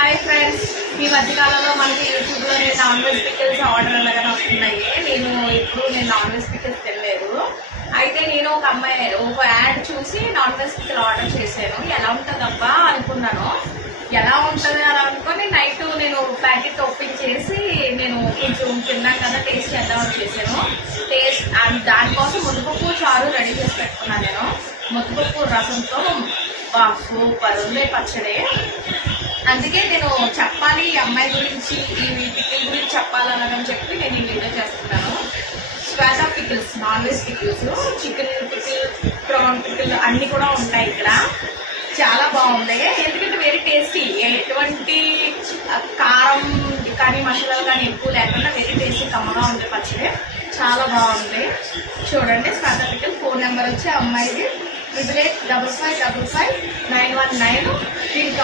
Hi friends, ఈ మధ్యకాలంలో మనకి యూట్యూబ్లో నాన్ వెజ్ పికిల్స్ ఆర్డర్ అనగానే వస్తున్నాయి. నేను నాన్ వెజ్ పికిల్స్ తినలేదు. అయితే నేను ఒక యాడ్ చూసి నాన్ వెజ్ పికిల్ ఆర్డర్ చేశాను. ఎలా ఉంటుందబ్బా అనుకున్నాను. ఎలా ఉంటుంది అని అనుకొని నైట్ నేను ప్యాకెట్ ఓపెన్ చేసి నేను కొంచెం తిన్నాను కదా, టేస్ట్ చేద్దామని చేశాను. టేస్ట్ దానికోసం ముద్దపప్పు చారు రెడీ చేసి పెట్టుకున్నాను. నేను ముద్దపప్పు రసంతో సూపర్ ఉంది పచ్చడి. అందుకే నేను చెప్పాలి ఈ అమ్మాయి గురించి, ఈ పికిల్ గురించి చెప్పాలని చెప్పి నేను ఈ వీడియో చేస్తున్నాను. Swetha pickles, non veg pickles, chicken pickle, prawn pickle అన్ని కూడా ఉంటాయి ఇక్కడ. చాలా బాగుంది, ఎందుకంటే వెరీ టేస్టీ. ఎటువంటి కారం కానీ మసాలాలు కానీ ఎక్కువ లేకుండా వెరీ టేస్టీ, కమ్మగా ఉంది పచ్చడి. చాలా బాగుంది. చూడండి, శ్వేత పికిల్. ఫోన్ నెంబర్ వచ్చి అమ్మాయిది 885555 919. దీనికి